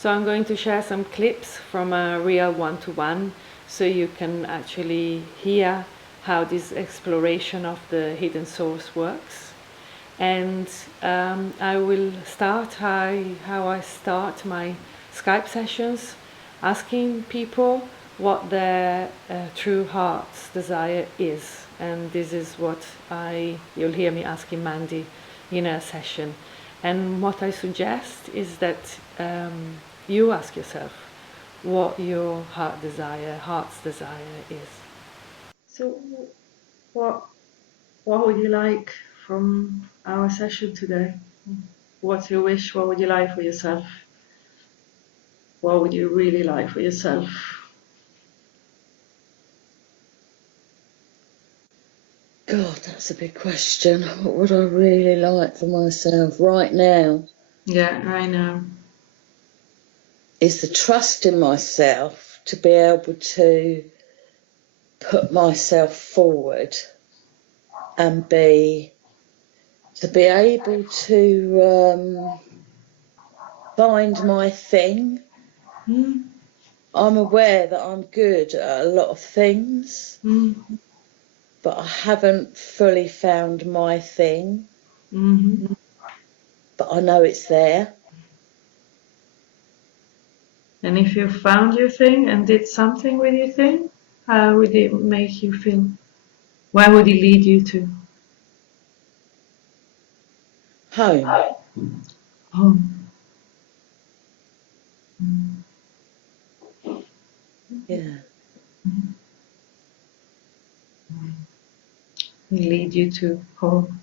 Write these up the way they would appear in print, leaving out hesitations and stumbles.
So I'm going to share some clips from a real one-to-one, so you can actually hear how this exploration of the hidden source works. And I will start how I start my Skype sessions, asking people what their true heart's desire is. And this is what you'll hear me asking Mandy in a session. And what I suggest is that you ask yourself what your heart's desire is. So what would you like from our session today? What's your wish? What would you like for yourself? What would you really like for yourself? God, that's a big question. What would I really like for myself right now? Yeah, right now. Is the trust in myself to be able to put myself forward and be able to find my thing. I'm aware that I'm good at a lot of things, but I haven't fully found my thing. But I know it's there. And if you found your thing and did something with your thing, how would it make you feel? Where would it lead you to? Home. Home. Yeah. Lead you to home.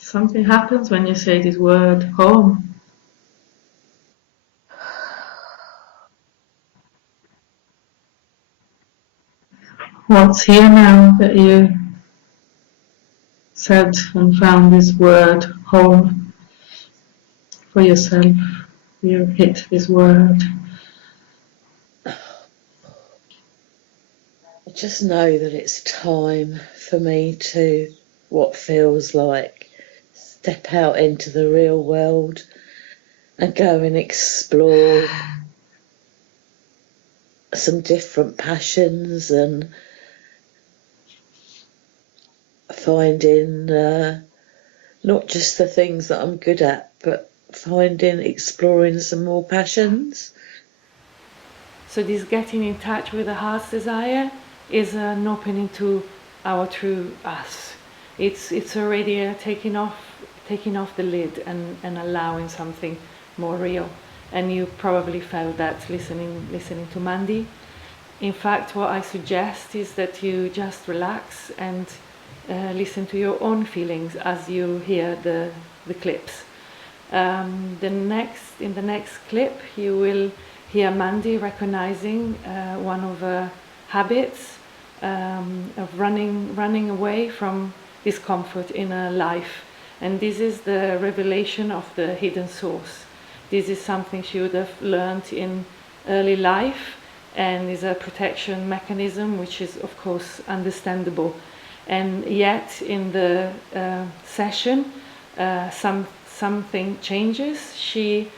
Something happens when you say this word home. What's here now that you said and found this word home for yourself? You hit this word. I just know that it's time for me to, what feels like, step out into the real world and go and explore some different passions and finding not just the things that I'm good at, but exploring some more passions. So this getting in touch with the heart's desire is an opening to our true us. It's already taking off the lid and allowing something more real. And you probably felt that listening to Mandy. In fact, what I suggest is that you just relax and listen to your own feelings as you hear the clips. In the next clip, you will hear Mandy recognizing one of her habits of running away from discomfort in her life. And this is the revelation of the hidden source. This is something she would have learned in early life and is a protection mechanism, which is of course understandable. And yet in the session, something changes. She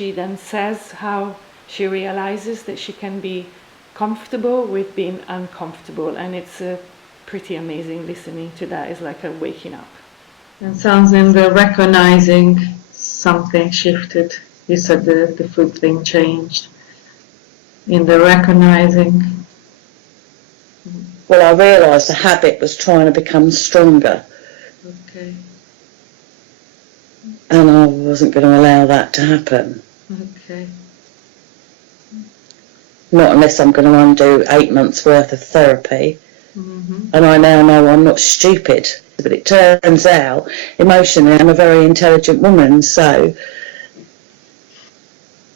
then says how she realizes that she can be comfortable with being uncomfortable, and it's pretty amazing listening to that. It's like a waking up. And sounds in the recognizing something shifted. You said the food thing changed. In the recognizing. Well, I realised the habit was trying to become stronger. Okay. And I wasn't going to allow that to happen. Okay. Not unless I'm going to undo 8 months' worth of therapy. Mm-hmm. And I now know I'm not stupid. But it turns out, emotionally, I'm a very intelligent woman, so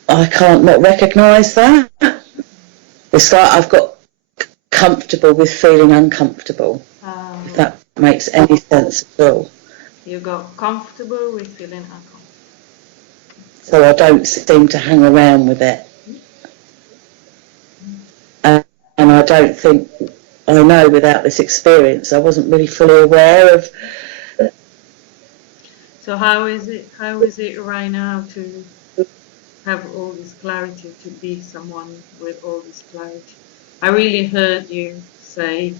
I can't not recognise that. It's like I've got comfortable with feeling uncomfortable, if makes any sense at all. You got comfortable with feeling uncomfortable. So I don't seem to hang around with it. And I don't think, I know without this experience, I wasn't really fully aware of. So how is it right now to have all this clarity, to be someone with all this clarity? I really heard you say,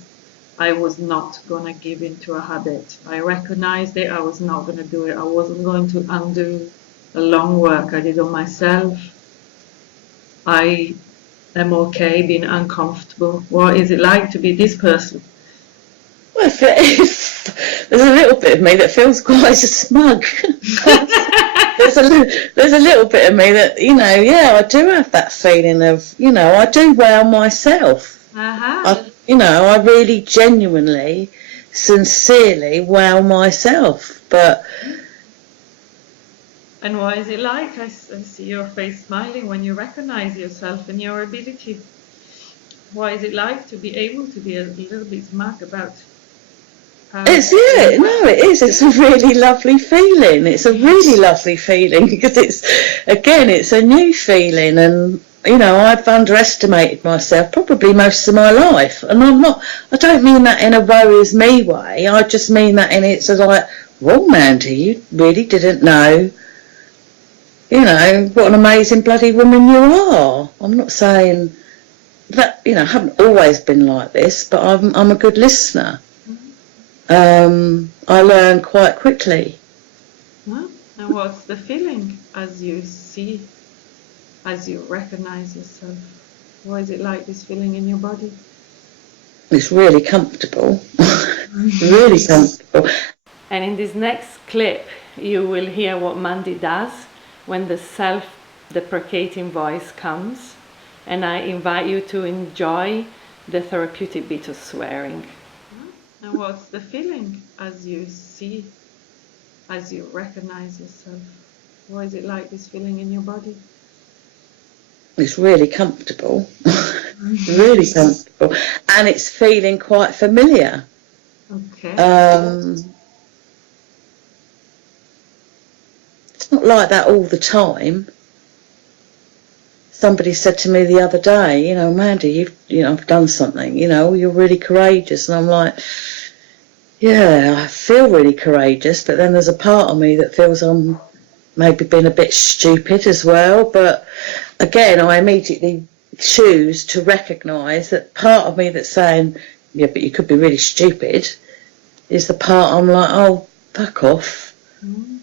I was not going to give in to a habit. I recognized it, I was not going to do it. I wasn't going to undo the long work I did on myself. I am okay being uncomfortable. What is it like to be this person? Well, there's a little bit of me that feels quite smug. there's a little bit of me that, I do have that feeling of, I do wow myself. I really genuinely, sincerely wow myself. But. And what is it like? I see your face smiling when you recognize yourself and your ability. What is it like to be able to be a little bit smug about how... It is. It's a really lovely feeling. It's a really lovely feeling because it's a new feeling, and I've underestimated myself probably most of my life, and I don't mean that in a woe is me way. I just mean that in it's like, well, Mandy, you really didn't know, what an amazing bloody woman you are. I'm not saying that, I haven't always been like this, but I'm a good listener. I learn quite quickly. Well, and what's the feeling as you recognize yourself? What is it like, this feeling in your body? It's really comfortable. Really comfortable. And in this next clip, you will hear what Mandy does when the self-deprecating voice comes. And I invite you to enjoy the therapeutic bit of swearing. And what's the feeling as you recognize yourself? What is it like, this feeling in your body? It's really comfortable. Really comfortable. And it's feeling quite familiar. Okay. It's not like that all the time. Somebody said to me the other day, Mandy, I've done something, you're really courageous. And I'm like, yeah, I feel really courageous, but then there's a part of me that feels I'm maybe being a bit stupid as well. But again, I immediately choose to recognise that part of me that's saying, yeah, but you could be really stupid, is the part I'm like, oh, fuck off. Mm-hmm.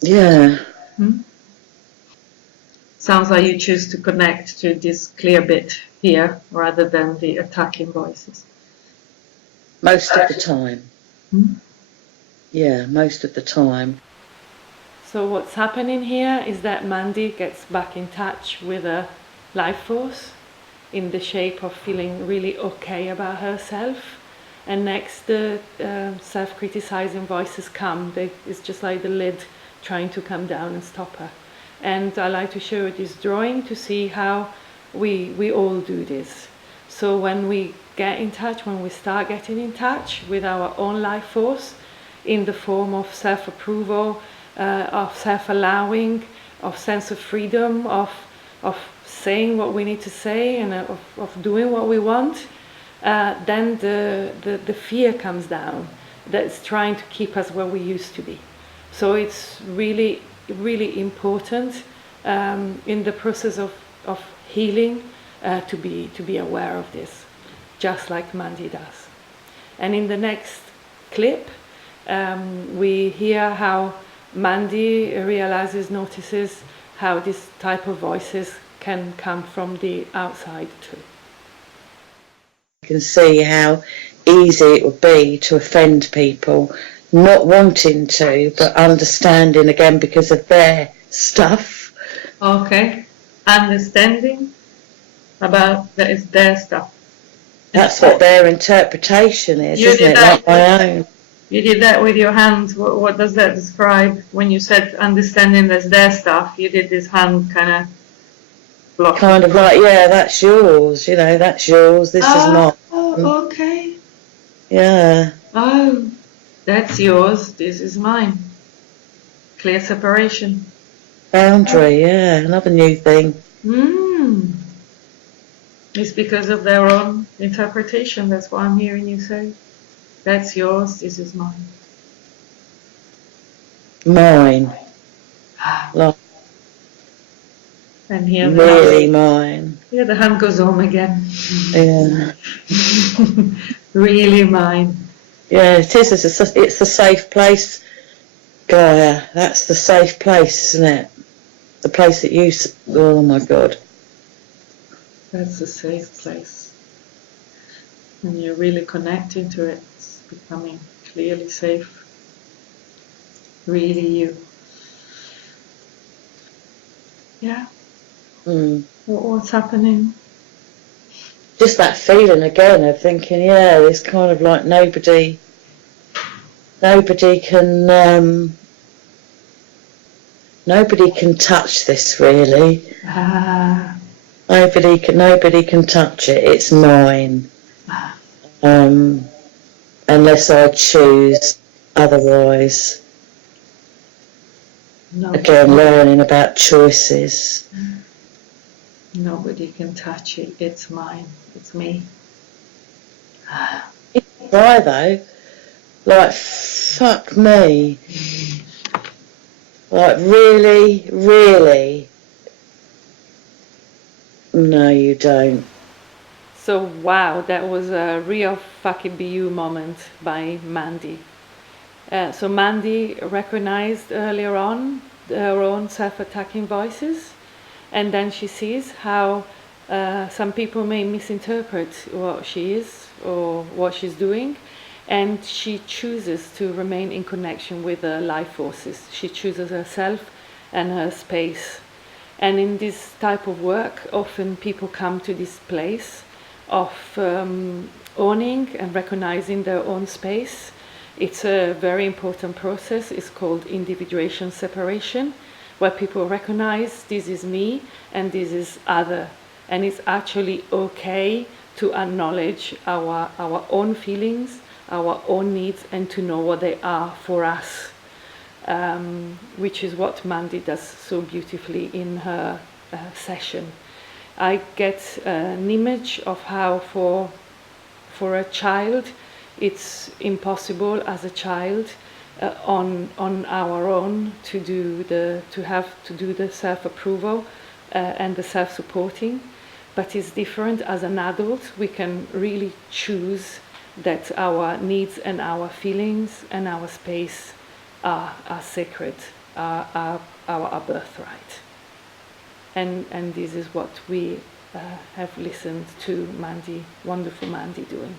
Yeah. Hmm? Sounds like you choose to connect to this clear bit here rather than the attacking voices. Most of the time. Hmm? Yeah, most of the time. So what's happening here is that Mandy gets back in touch with a life force in the shape of feeling really okay about herself. And next the self-criticizing voices come. It's just like the lid trying to come down and stop her. And I like to show this drawing to see how we all do this. So when we get in touch, when we start getting in touch with our own life force in the form of self-approval, of self-allowing, of sense of freedom, of saying what we need to say, and of doing what we want, then the fear comes down that's trying to keep us where we used to be. So it's really, really important in the process of healing to be aware of this, just like Mandy does. And in the next clip, we hear how Mandy notices how this type of voices can come from the outside too. You can see how easy it would be to offend people, not wanting to, but understanding again because of their stuff. Okay, understanding about that is their stuff. That's what their interpretation is, isn't it? Not my own. You did that with your hands. What does that describe? When you said understanding that's their stuff, you did this hand kind of kind of like, yeah, that's yours, you know, that's yours, this is mine. Oh, okay. Yeah. Oh, that's yours, this is mine. Clear separation. Boundary, yeah, another new thing. It's because of their own interpretation. That's what I'm hearing you say. That's yours, this is mine. Mine. Like, and here really mine. Here the hand goes home again. Yeah. Really mine. Yeah, it is. It's the safe place, Gaia. That's the safe place, isn't it? The place that you... Oh, my God. That's a safe place. And you're really connecting to it. It's becoming clearly safe. Really you. Yeah. What's happening? Just that feeling again of thinking, yeah, it's kind of like nobody can touch this, really. Nobody can touch it. It's mine. Unless I choose otherwise. Again, learning about choices. Nobody can touch it. It's mine. It's me. Why though? Like, fuck me. Like, really, really? No, you don't. So, wow, that was a real fucking BU moment by Mandy. So Mandy recognized earlier on her own self-attacking voices, and then she sees how some people may misinterpret what she is or what she's doing, and she chooses to remain in connection with the life forces. She chooses herself and her space. And in this type of work, often people come to this place of owning and recognizing their own space. It's a very important process. It's called individuation separation, where people recognize this is me and this is other. And it's actually okay to acknowledge our own feelings, our own needs, and to know what they are for us, which is what Mandy does so beautifully in her session. I get an image of how for a child it's impossible as a child on our own to do the self-approval and the self-supporting, but it's different as an adult. We can really choose that our needs and our feelings and our space are sacred, are our birthright. And this is what we have listened to Mandy, wonderful Mandy, doing.